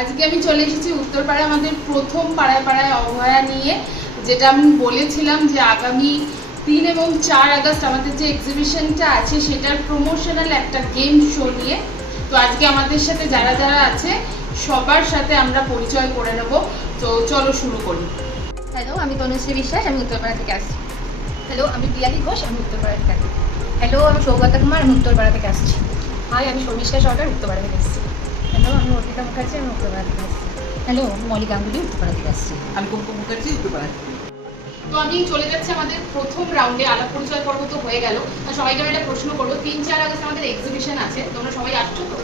আজকে আমি চলে এসেছি উত্তরপাড়া আমাদের প্রথম পাড়ায় পাড়ায় অভয়া নিয়ে। যেটা আমি বলেছিলাম যে আগামী তিন এবং চার আগস্ট আমাদের যে এক্সিবিশনটা আছে সেটার প্রমোশনাল একটা গেম শো নিয়ে। তো আজকে আমাদের সাথে যারা যারা আছে সবার সাথে আমরা পরিচয় করে নেব। তো চলো শুরু করি। হ্যালো আমি তনুশ্রী বিশ্বাস আমি উত্তরপাড়া থেকে আসছি। হ্যালো আমি প্রিয়ালি ঘোষ আমি উত্তরপাড়া থেকে আসছি। হ্যালো আমি সৌগতা কুমার আমি উত্তরপাড়া থেকে আসছি। হাই আমি শর্মিষ্ঠা সরকার উত্তরপাড়া থেকে আসছি। হ্যালো আমি অর্পিতা মুখার্জি আমি উত্তরপাড়া থেকে আসছি হ্যালো আমি মলি গাঙ্গুলি উত্তরপাড়া থেকে আসছি আমি কুমকুম মুখার্জি উত্তরপাড়া তো আমি চলে যাচ্ছি আমাদের প্রথম রাউন্ডে আলাপ পরিচয় পর্ব তো হয়ে গেল। সবাইকে আমি একটা প্রশ্ন করব তিন চার আগস্ট আমাদের এক্সিবিশন আছে তোমরা সবাই আসছো তো?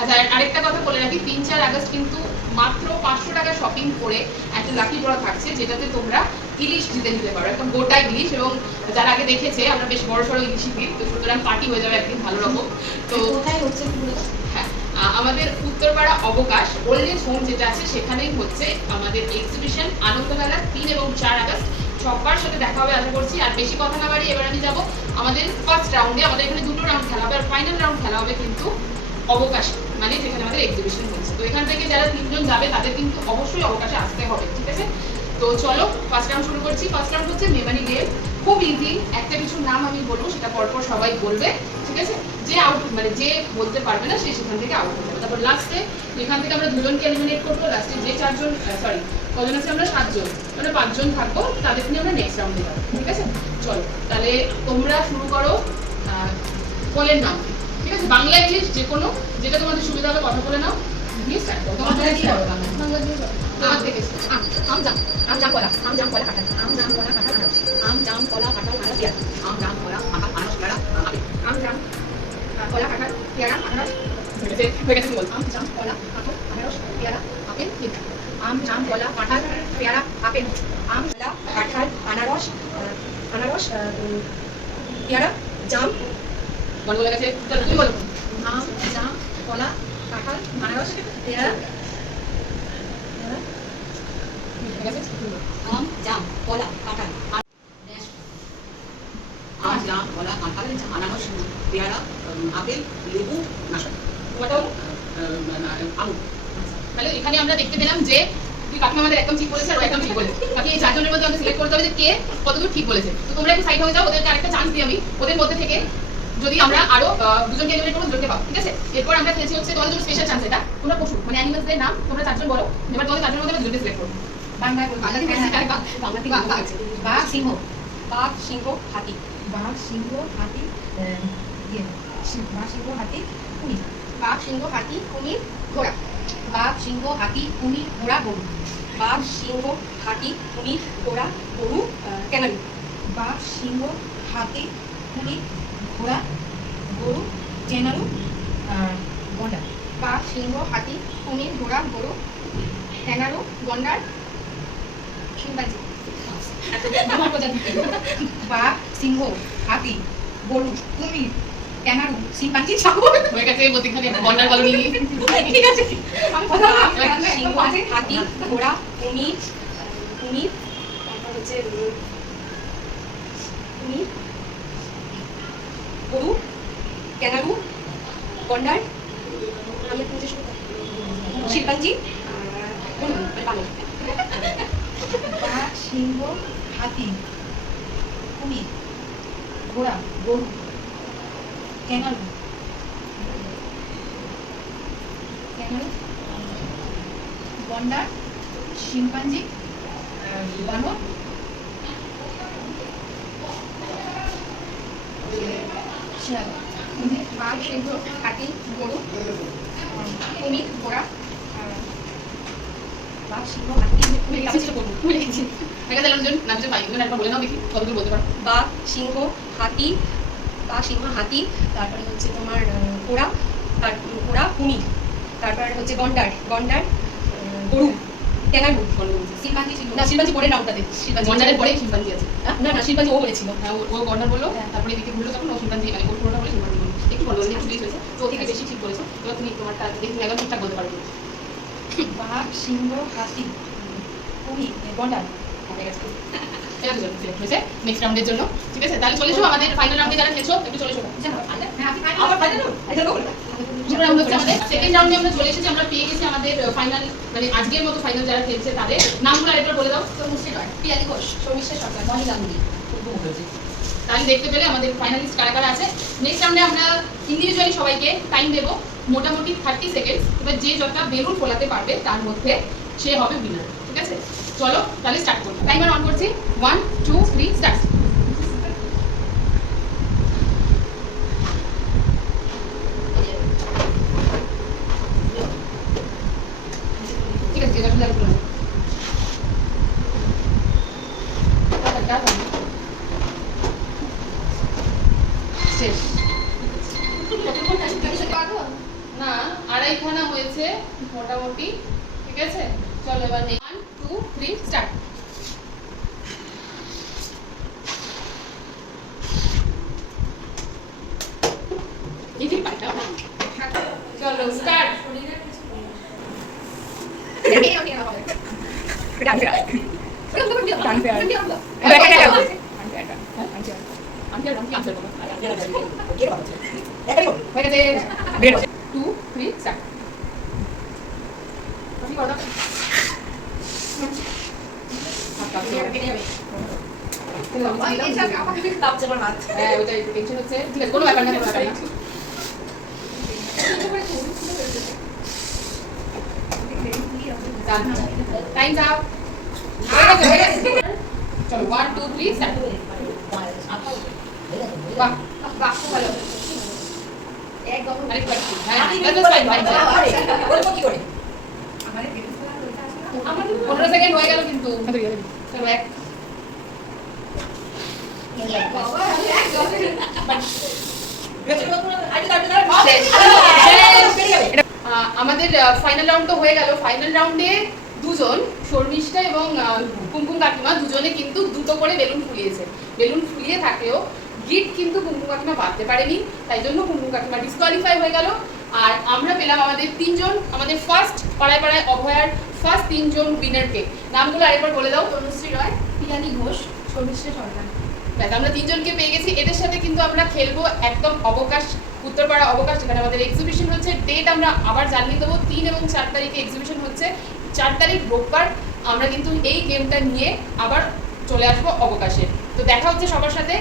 আচ্ছা আরেকটা কথা বলে রাখি তিন চার আগস্ট কিন্তু মাত্র পাঁচশো টাকা শপিং করে একটা লাকি ড্র থাকছে যেটাতে তোমরা ইলিশ জিতে নিতে পারো। একদম গোটা ইলিশ এবং যারা আগে দেখেছে আমরা বেশ বড় সড়ো ইলিশই দিই তো সুতরাং পার্টি হয়ে যাবে একদিন ভালো রকম। তো কোথায় হচ্ছে হ্যাঁ আমাদের উত্তরপাড়া অবকাশ ওল্ড হোম যেটা আছে, সেখানেই হচ্ছে আমাদের এক্সিবিশন আনন্দমেলা তিন এবং চার আগস্ট। সবার সাথে দেখা হবে, আশা করছি। আর বেশি কথা না বাড়ি এবার আমি যাব আমাদের ফার্স্ট রাউন্ডে আমাদের এখানে দুটো রাউন্ড খেলা হবে, আর ফাইনাল রাউন্ড খেলা হবে কিন্তু অবকাশ মানে যেখানে আমাদের এক্সিবিশন হচ্ছে। তো এখান থেকে যারা তিনজন যাবে, তাদের কিন্তু অবশ্যই অবকাশে আসতে হবে, ঠিক আছে? তো চলো ফার্স্ট রাউন্ড শুরু করছি। ফার্স্ট রাউন্ড হচ্ছে মেমানি গেম খুব ইজি একটা কিছু নাম আমি বলব, সেটা পরপর সবাই বলবে। মানে যে বলতে পারবে না সে সেখান থেকে আউট হয়ে যাবে। তারপর লাস্টে এখান থেকে আমরা দুজনকে এলিমিনেট করব। লাস্টে যে চারজন সরি কজন আছে আমরা? সাতজন। মানে পাঁচজন থাকব তাদের নিয়ে আমরা নেক্সট রাউন্ডে যাব। ঠিক আছে? চলো তাহলে তোমরা শুরু করো ফলের নাম। ঠিক আছে? বাংলা ইংলিশ যে কোনো যেটা তোমাদের সুবিধা হবে কথা বলে নাও। দিয়ে স্টার্ট করো। তোমার থেকে করো বাংলা। তোমার থেকে। আম জাম আম জাম কলা। আম জাম কলা কাঁঠাল। আম জাম কলা কাঁঠাল আনারস। আম জাম কলা কাঁঠাল পেয়ারা আনারস হয়ে গেছে হয়ে বল আম জাম কলা কাঁঠাল আনারস পেয়ারা আপেল লিচু আম জাম কলা কাঁঠাল পেয়ারা আপেল আম কলা কাঁঠাল আনারস আনারস পেয়ারা জাম মনে বলে গেছে তুমি বলো আম জাম কলা কাঁঠাল আনারস পেয়ারা আম জাম কলা কাঁঠাল কলা কাঁঠাল আনারস পেয়ারা আপেল লেবু নাশক আঙুর তাহলে এখানে আমরা দেখতে পেলাম যে ঠিক হয়ে আছে এরপর আমরা চান্স এটা তোমরা মানে নাম তোমরা চারজন বলো এবার সিলেক্ট হ্যাঁ, হ্যাঁ। বাঘ সিংহ বাঘ সিংহ হাতি বাঘ সিংহ হাতি ইয়ে, বাঘ সিংহ হাতি কুমির। বাঘ সিংহ হাতি কুমির ঘোড়া। বাঘ সিংহ হাতি কুমির ঘোড়া গরু। বাঘ সিংহ হাতি কুমির ঘোড়া গরু ক্যানারি। বাঘ সিংহ হাতি কুমির ঘোড়া গরু জেনারু গন্ডার। বাঘ সিংহ হাতি কুমির ঘোড়া গরু ক্যানারু গন্ডার শিম্পাঞ্জি। আমার প্রজাতি। সিংহ হাতি গরু কুমির ক্যানারু হয়ে গেছে বন্যার ঠিক আছে। হাতি ঘোড়া কুমির কুমির তারপর হচ্ছে কুমির গরু ক্যানারু গন্ডার আমি একটা জিনিস বলব। শিম্পাঞ্জি আর গরু, মানে বানর। বাঘ সিংহ, হাতি, কুমির, ঘোড়া, গরু ক্যানারু ক্যানারু গন্ডার শিম্পাঞ্জি বানর। বাঘ, সিংহ, হাতি, গরু, কুমির, ঘোড়া বাঘ, সিংহ, হাতি কুমির আমি সেটা বলব ভুলে গেছি দেখা গেল দুজন নামছে পাই। দুজন একবার বলে নাও দেখি কতদূর বলতে পারো? বাঘ সিংহ হাতি বাঘ সিংহ হাতি তারপরে হচ্ছে তোমার ঘোড়া তার ঘোড়া কুমির তারপরে হচ্ছে গন্ডার গন্ডার গরু ক্যাঙ্গারু শিল্পাঞ্জি ছিল না শিল্পাঞ্জি পরে শিল্পাঞ্জি গন্ডারের আছে। না না শিল্পাঞ্জি ও বলেছিল। হ্যাঁ ও- ও গন্ডার বলল হ্যাঁ। তারপরে এদিকে ঘুরলো তখন ও শিম্পাঞ্জি মানে ওর পুরোটা বলে শিম্পাঞ্জি বলল। একটু বলো একটু বেশি হয়েছে। তো ও থেকে বেশি ঠিক বলেছ। এবার তুমি তোমারটা দেখি তুমি একদম ঠিকঠাক বলতে পারবে বাঘ সিংহ হাতি কুমির গন্ডার। হয়ে গেছে। এরা দুজন সিলেক্ট হয়েছে। নেক্সট রাউন্ডের জন্য। ঠিক আছে? তাহলে চলে এসো আমাদের ফাইনাল রাউন্ডে যারা খেলছো একটু চলে এসো। আবার ফাইনাল এটা বল দুটো রাউন্ড হচ্ছে আমাদের সেকেন্ড রাউন্ডে আমরা চলে এসেছি আমরা পেয়ে গেছি আমাদের ফাইনাল মানে আজকের মতো ফাইনাল যারা খেলছে তাদের। নামগুলো আরেকবার বলে দাও। তনুশ্রী রয় পিয়ালি ঘোষ। সৌমিশ্র সরকার মনি তাহলে দেখতে পেলে আমাদের ফাইনালিস্ট কারা কারা আছে। নেক্সট রাউন্ডে আমরা ইন্ডিভিজুয়ালি সবাইকে টাইম দেবো। মোটামুটি থার্টি সেকেন্ডস এবার যে যতটা বেলুন ফোলাতে পারবে তার মধ্যে সে হবে উইনার ঠিক আছে? চলো, তাহলে স্টার্ট করব টাইমার অন করছি। ওয়ান টু থ্রি স্টার্ট শেষ। না আড়াইখানা হয়েছে, মোটামুটি, ঠিক আছে? চলো এবার ওয়ান টু থ্রি স্টার্ট চলো স্টার্ট হয়ে গেছে টু থ্রি স্টার্ট হ্যাঁ ওইটা একটু টেনশন হচ্ছে ঠিক আছে কোনো ব্যাপার না ব্যাপার না টাইম যাও চলো ওয়ান টু থ্রি. পনেরো সেকেন্ড হয়ে গেল কিন্তু আমাদের ফাইনাল রাউন্ড তো হয়ে গেল। ফাইনাল রাউন্ডে দুজন শর্মিষ্ঠা এবং কুমকুম কাকিমা দুজনে কিন্তু দুটো করে বেলুন ফুলিয়েছে। বেলুন ফুলিয়ে থাকলেও গিট কিন্তু কুমকুম কাকিমা বাঁধতে পারেনি তাই জন্য কুমকুম কাকিমা ডিসকোয়ালিফাই হয়ে গেল। আর আমরা পেলাম আমাদের তিনজন আমাদের ফার্স্ট পাড়ায় পাড়ায় অভয়ার ফার্স্ট তিনজন উইনারকে নামগুলো আরেকবার বলে দাও। তনুশ্রী রয় পিয়ালি ঘোষ সৌমিশ্র সরকার। ব্যাস আমরা তিনজনকে পেয়ে গেছি। এদের সাথে কিন্তু আমরা খেলব একদম অবকাশ উত্তরপাড়া অবকাশ যেখানে আমাদের এক্সিবিশন হচ্ছে। ডেট আমরা আবার জানিয়ে দেবো। তিন এবং চার তারিখে এক্সিবিশন হচ্ছে। চার তারিখ রোববার আমরা কিন্তু এই গেমটা নিয়ে আবার চলে আসব অবকাশে। তো দেখা হচ্ছে সবার সাথে।